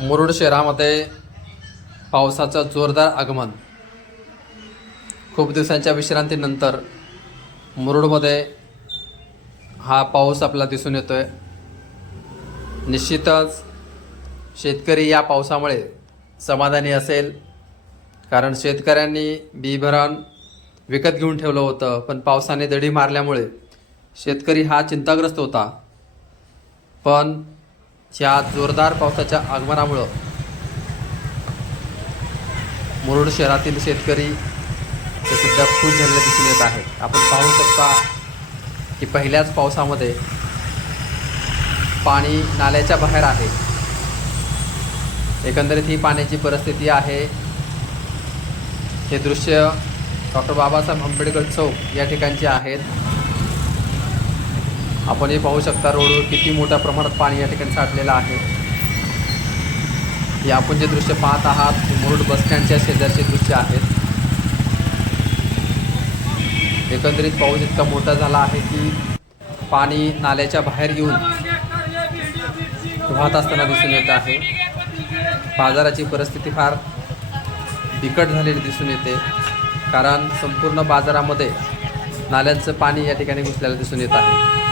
मुरुड शहरामध्ये पावसाचं जोरदार आगमन. खूप दिवसांच्या विश्रांतीनंतर मुरुडमध्ये हा पाऊस आपल्याला दिसून येतोय. निश्चितच शेतकरी या पावसामुळे समाधानी असेल, कारण शेतकऱ्यांनी बी भरण विकत घेऊन ठेवलं होतं, पण पावसाने दडी मारल्यामुळे शेतकरी हा चिंताग्रस्त होता. पण या जोरदार पावसाच्या आगमनामुळं मुरुड शहरातील शेतकरी ते सुद्धा खुश झालेले दिसून येत आहेत. आपण पाहू शकता की पहिल्याच पावसामध्ये पाणी नाल्याच्या बाहेर आहे. एकंदरीत ही पाण्याची परिस्थिती आहे. हे दृश्य डॉक्टर बाबासाहेब आंबेडकर चौक या ठिकाणचे आहेत. आपण हे पाहू शकता रोडवर किती मोठ्या प्रमाणात पाणी या ठिकाणी साठलेलं आहे. हे आपण जे दृश्य पाहत आहात ते मुरुड बसस्टँडच्या शेजारचे दृश्य आहेत. एकंदरीत पाऊस इतका मोठा झाला आहे की पाणी नाल्याच्या बाहेर येऊन वाहत असताना दिसून येत आहे. बाजाराची परिस्थिती फार बिकट झालेली दिसून येते, कारण संपूर्ण बाजारामध्ये नाल्यांचं पाणी या ठिकाणी घुसलेलं दिसून येत आहे.